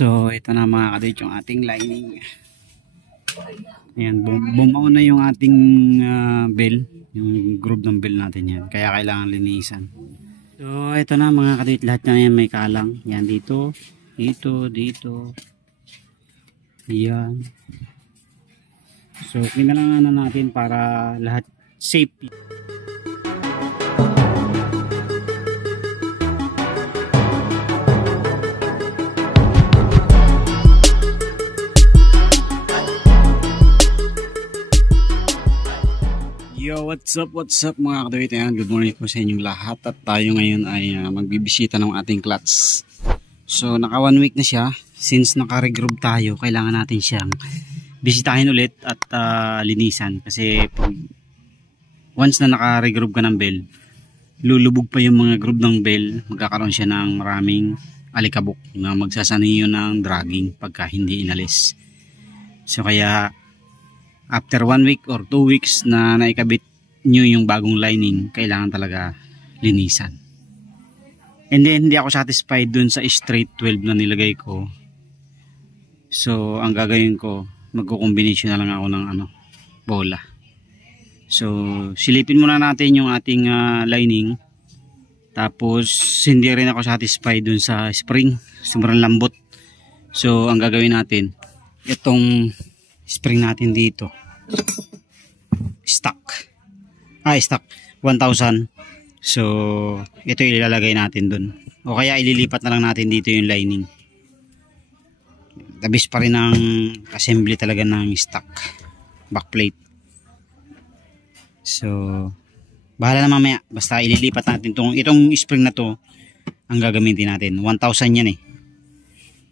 So ito na mga kadit yung ating lining. Ayan, bumaon na yung ating bell, yung groove ng bell natin yan. Kaya kailangan linisan. So ito na mga kadit, lahat na yan may kalang. Yan dito, dito. Yan. So kinalangan na natin para lahat safe. Yo, what's up mga kadawit. Good morning po sa inyong lahat. At tayo ngayon ay magbibisita ng ating clutch. So naka 1 week na siya. Since naka-regroove tayo, kailangan natin siyang bisitahin ulit at linisan. Kasi pag once na naka-regroove ka ng bell, lulubog pa yung mga groove ng bell. Magkakaroon siya ng maraming alikabok na magsasanay yun ng dragging pagka hindi inalis. So kaya after 1 week or 2 weeks na naikabit nyo yung bagong lining, kailangan talaga linisan. And then hindi ako satisfied dun sa straight 12 na nilagay ko. So ang gagawin ko, magko-combination na lang ako ng bola. So silipin muna natin yung ating lining. Tapos hindi rin ako satisfied dun sa spring, sobrang lambot. So ang gagawin natin, itong spring natin dito stock 1000. So ito ilalagay natin dun, o kaya ililipat na lang natin dito yung lining. Tabis pa rin ang assembly talaga ng stock backplate. So bahala na mamaya, basta ililipat natin itong spring na to. Ang gagamitin natin 1000 yan eh.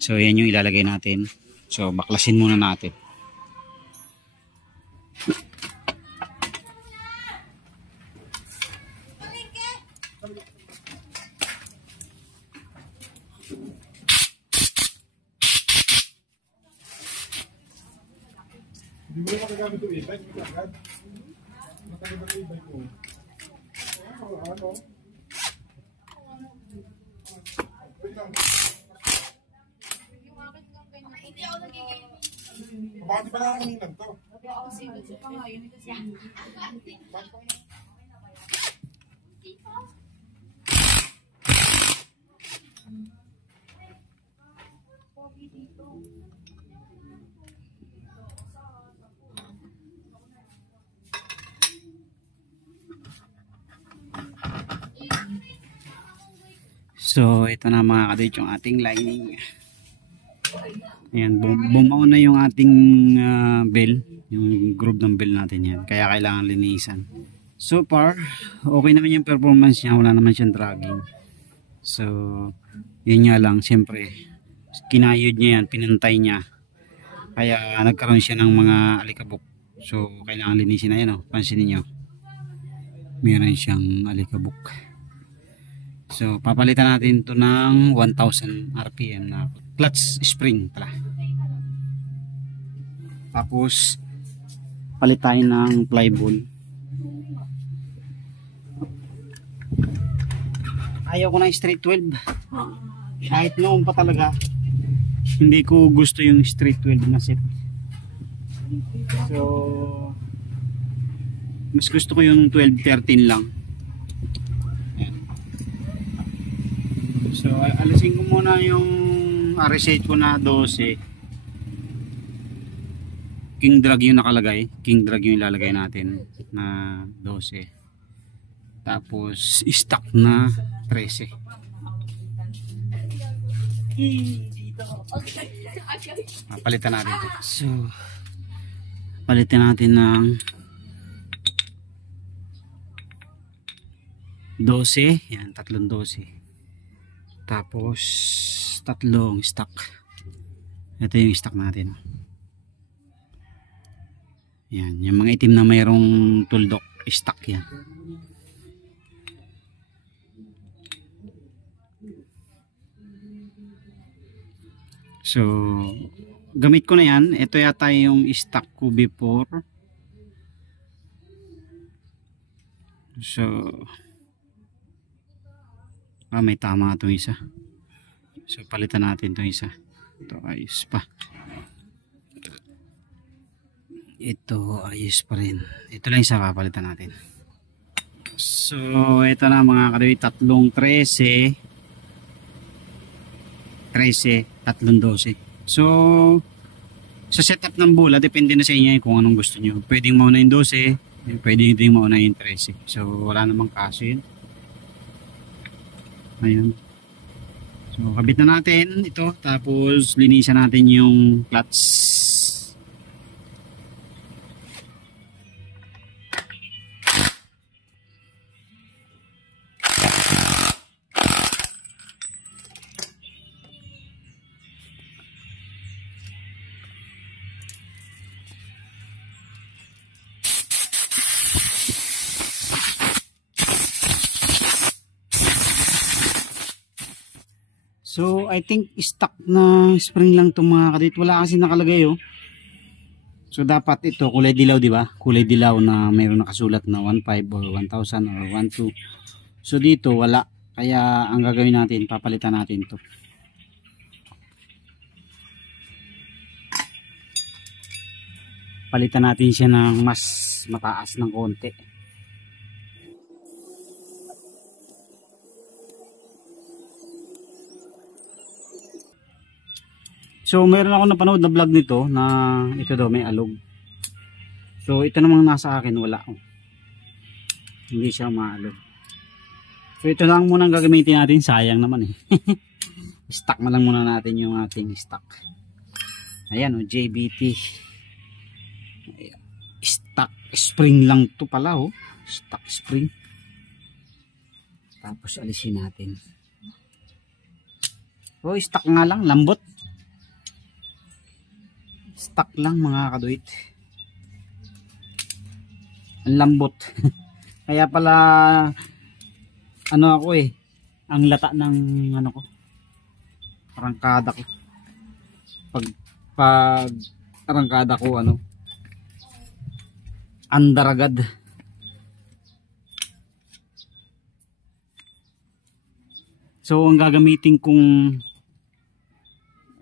So yan yung ilalagay natin. So baklasin muna natin. Hindi mo magagamit yung e-bike, mo agad. Matagal ang e-bike mo. Ano? Hindi ako nagiging. Bakit di ba nakakaminan to? Ako single sa pangayon kasi. So ito na mga kadit yung ating lining. Ayan, bumaon na yung ating bell, yung groove ng bell natin yan. Kaya kailangan linisan. So far, okay naman yung performance niya, wala naman siyang dragging. So yun nga lang, siyempre kinayod niya yan, pinantay niya. Kaya nagkaroon siya ng mga alikabok. So kailangan linisin na yan, oh. Pansinin niyo, meron siyang alikabok. So papalitan natin to ng 1000 RPM na clutch spring pala. Tapos palit tayo ng flyball. Ayaw ko na straight 12. Kahit noon pa talaga hindi ko gusto yung straight 12 na set. So mas gusto ko yung 12-13 lang. So alisin ko muna yung reset ko na 12. King drag yung nakalagay, king drag yung ilalagay natin na 12. Tapos stock na 13. Palitan natin ito. So palitan natin ng 12. Yan, tatlong 12. Tapos tatlong stock. Ito yung stock natin. Yan, yung mga itim na mayroong tuldok, stock yan. So gamit ko na yan. Ito yata yung stock ko before. So may tama itong isa. So palitan natin itong isa. Ito ayos pa. Ito ayos pa rin. Ito lang isa papalitan natin. So ito na mga kadawit, tatlong 13, tatlong 12. So sa setup ng bola depende na sa inyo kung anong gusto nyo. Pwedeng mauna yung 12, pwedeng din mauna yung 13. So wala namang kaso yun. Ayun. So kabit na natin ito, tapos linisan natin yung clutch. So I think stock na spring lang itong mga kadit. Wala kasi nakalagay oh. So dapat ito kulay dilaw, di ba? Kulay dilaw na mayroon nakasulat na 1.5 or 1,000 or 1.2. So dito wala. Kaya ang gagawin natin, papalitan natin to. Palitan natin siya ng mas mataas ng konti. So meron ako napanood na vlog nito na ito daw may alog. So ito namang nasa akin wala. Hindi siya maalog. So ito lang muna ang gagamitin natin, sayang naman eh. Stock na lang muna natin yung ating stock. Ayan JBT. Ayan. Stock spring lang to pala oh. Stock spring. Tapos alisin natin. Oh, stock nga lang, lambot. Stock lang mga kaduit. Ang lambot. Kaya pala ano ako eh, ang lata ng ano ko, arangkada ko. Pag arangkada ko ano, andar agad. So ang gagamitin kong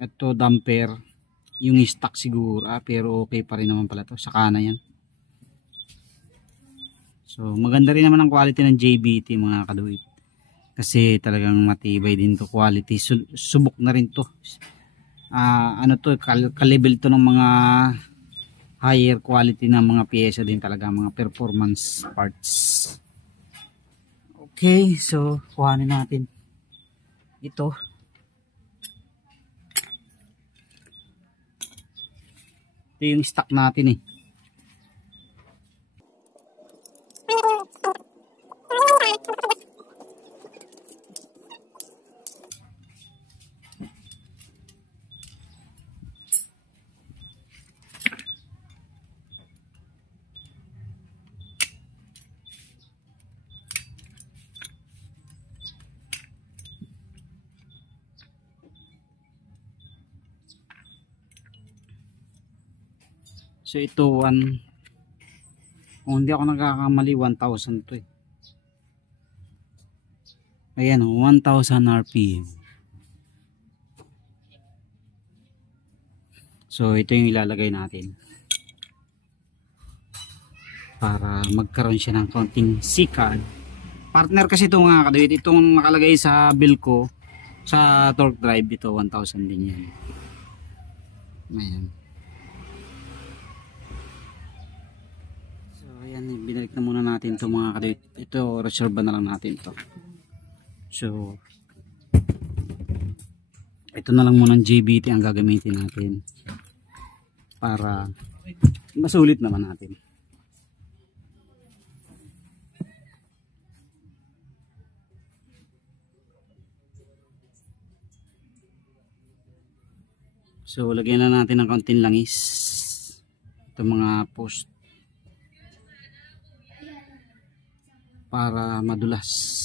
ito damper, yung stock siguro, pero okay pa rin naman pala to, saka na yan. So maganda rin naman ang quality ng JBT mga kaduit, kasi talagang matibay din to quality. Subok na rin to, ano to, kalibel to ng mga higher quality na mga pyesa din talaga, mga performance parts. Okay, so kuhanin natin ito. Ito yung stock natin eh. So ito kung hindi ako nagkakamali 1,000 to eh. Ayan o, 1,000 RPM. So ito yung ilalagay natin para magkaroon siya ng konting sikad. Partner kasi ito mga kaduit, itong nakalagay sa bill ko sa torque drive, ito 1,000 din yan. Ayan. Ayan, binalik na muna natin ito mga kaduit. Ito, reserve na lang natin ito. So ito na lang muna ng JBT ang gagamitin natin para masulit naman natin. So lagyan na natin ng konting langis ito mga post para madulas.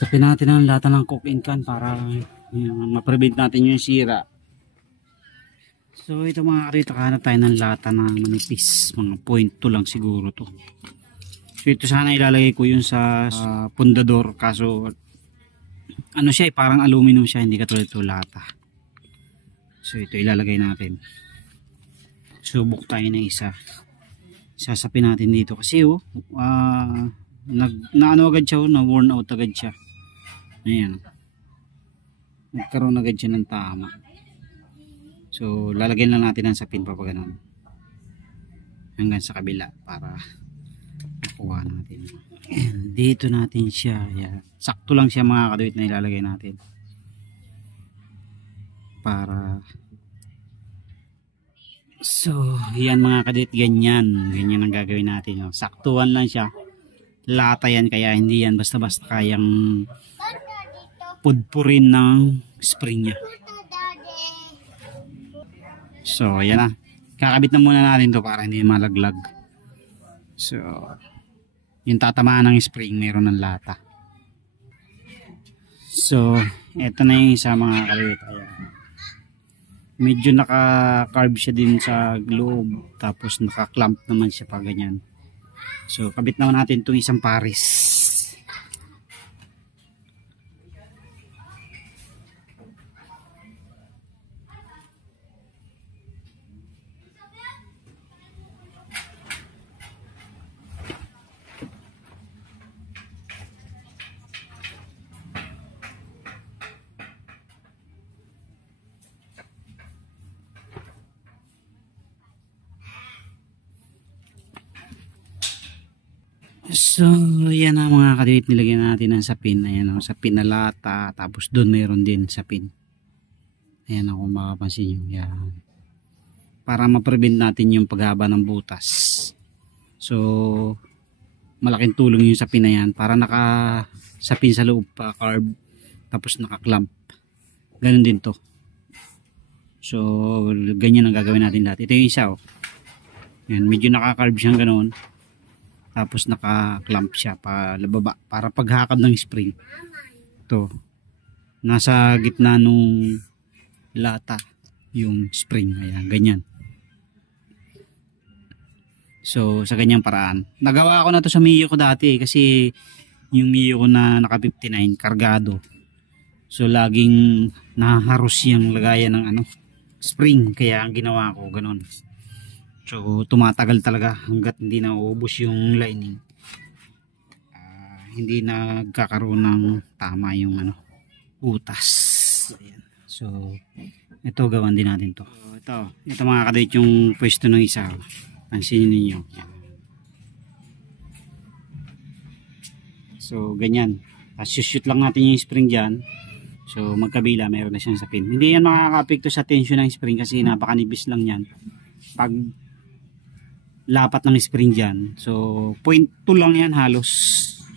Sapin natin ang lata ng coke in can para ma-prevent natin yung sira. So ito mga karito, kahanap tayo ng lata na manipis, mga 0.2 lang siguro to. So ito sana ilalagay ko yun sa pundador, kaso ano siya parang aluminum siya, hindi katulad ito lata. So ito ilalagay natin. Subok tayo ng isa. Sasapin natin dito kasi na ano agad siya, na worn out agad siya. Ayan. Nagkaroon agad siya ng tama. So lalagyan lang natin ang sapin pa ganun. Hanggang sa kabila para makuha natin. Ayan, dito natin siya. Ayan. Sakto lang siya mga kaduit na ilalagay natin. Para so yan mga kaduit, ganyan ang gagawin natin. Saktuhan lang siya. Lata yan, kaya hindi yan basta-basta kayang pudpurin ng spring niya. So yan na, kakabit na muna natin to para hindi malaglag. So yung tatamaan ng spring meron ng lata. So eto na yung isa mga kalit. Ayan. Medyo naka-carve siya din sa loob, tapos naka-clamp naman siya pa ganyan. So kabit naman natin itong isang pares. So yan na mga kadit, nilagyan natin ng sapin. Ayan o, sapin na lata, tapos doon mayroon din sapin. Ayan o, kung makapansin nyo, yan. Para ma-prevent natin yung paghaba ng butas. So malaking tulong yung sapin na yan, para naka-sapin sa loob pa, carb, tapos naka-clamp. Ganun din to. So ganyan ang gagawin natin lahat. Ito yung isa o. Yan, medyo naka-carb siyang ganun. Tapos naka-clamp siya pa lababa para paghakad ng spring. Ito, nasa gitna nung lata yung spring. Ayan, ganyan. So sa ganyang paraan, nagawa ko na to sa Mio ko dati, kasi yung Mio ko na naka 59 kargado. So laging nahaharus yung lagayan ng spring, kaya ang ginawa ko ganun. So tumatagal talaga hanggat hindi na uubos yung lining. Hindi nagkakaroon ng tama yung butas. Ayan. So ito gawan din natin to. So, ito mga kadate yung pwesto ng isa. Pansinin niyo. So ganyan. Shoot lang natin yung spring dyan. So magkabila meron na siyang sapin. Hindi yan makaka-apekto sa tension ng spring kasi napakanipis lang yan. Pag lapat ng spring dyan, so 0.2 lang yan halos.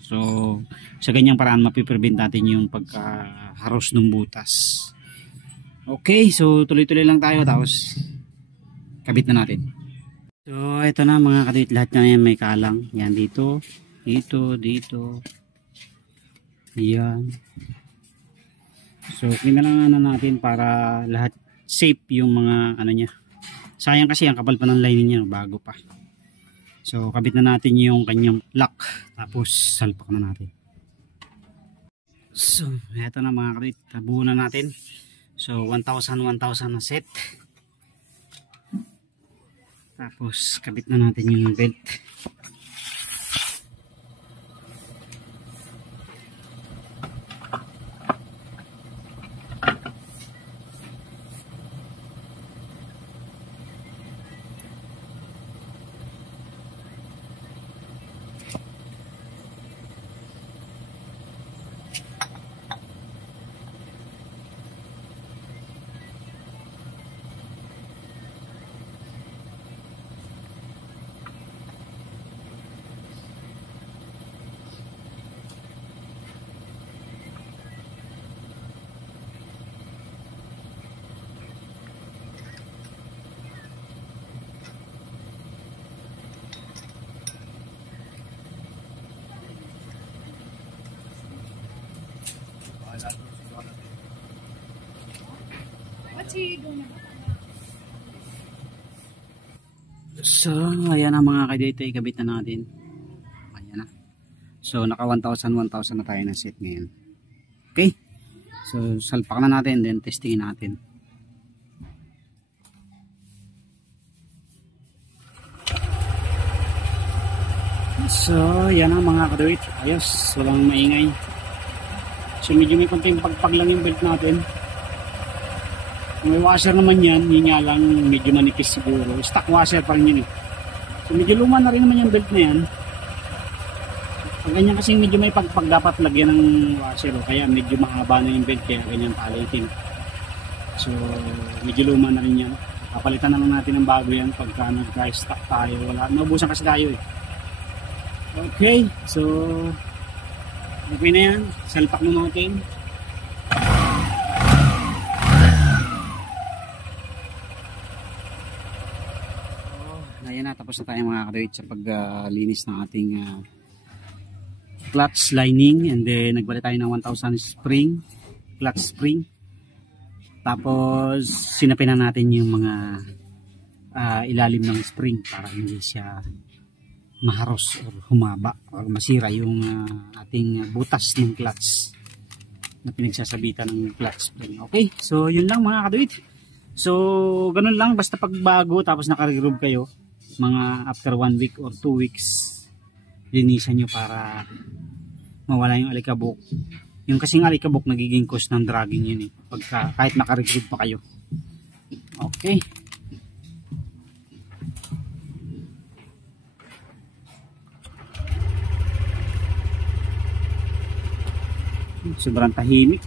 So sa ganyang paraan mapiprevent natin yung pagkaharos ng butas. Okay, so tuloy-tuloy lang tayo, tapos kabit na natin. So ito na mga kadit, lahat na yan may kalang. Yan dito, dito, dito, yan. So kinalangan na natin para lahat safe yung mga niya. Sayang kasi ang kapal pa ng lining niya, bago pa. So kabit na natin yung kanyang lock, tapos salpak na natin. So eto na mga kadit, tabuo na natin. So 1,000 na set. Tapos kabit na natin yung belt. Si Donna. So, ayan na mga kadate, ikabit na natin. Ayan na. So, naka 1,000 na tayo na set ngayon. Okay. So, salpak na natin, then testingin natin. So, yan na mga kadate. Ayos, walang maingay. So, medyo may konting pagpag lang yung belt natin. May washer naman yan, yun nga lang medyo manipis siguro. Stock washer pa rin yun eh. So medyo luma na rin naman yung belt na yan. Pag ganyan kasi medyo may pagpag dapat lagyan ng washer. Kaya medyo mahaba na yung belt kaya ganyan palitin. So medyo luma na rin yan. Papalitan na lang natin ng bago yan pagka nag-stock tayo. Wala, naubusan kasi tayo eh. Okay, so okay na yan. Salpak na natin. Ayan na, tapos na tayo mga kadawit sa paglinis ng ating clutch lining, and then nagbalik tayo ng 1,000 spring, clutch spring. Tapos sinapin na natin yung mga ilalim ng spring para hindi siya maharos o humaba o masira yung ating butas ng clutch na pinagsasabitan ng clutch spring. Okay, so yun lang mga kadawit. So ganun lang, basta pagbago tapos naka-regroove kayo, mga after 1 week or 2 weeks linisan nyo para mawala yung alikabok. Yung kasing alikabok nagiging cause ng dragging yun eh, pagka, kahit naka-regroove pa kayo. Okay, sobrang tahimik.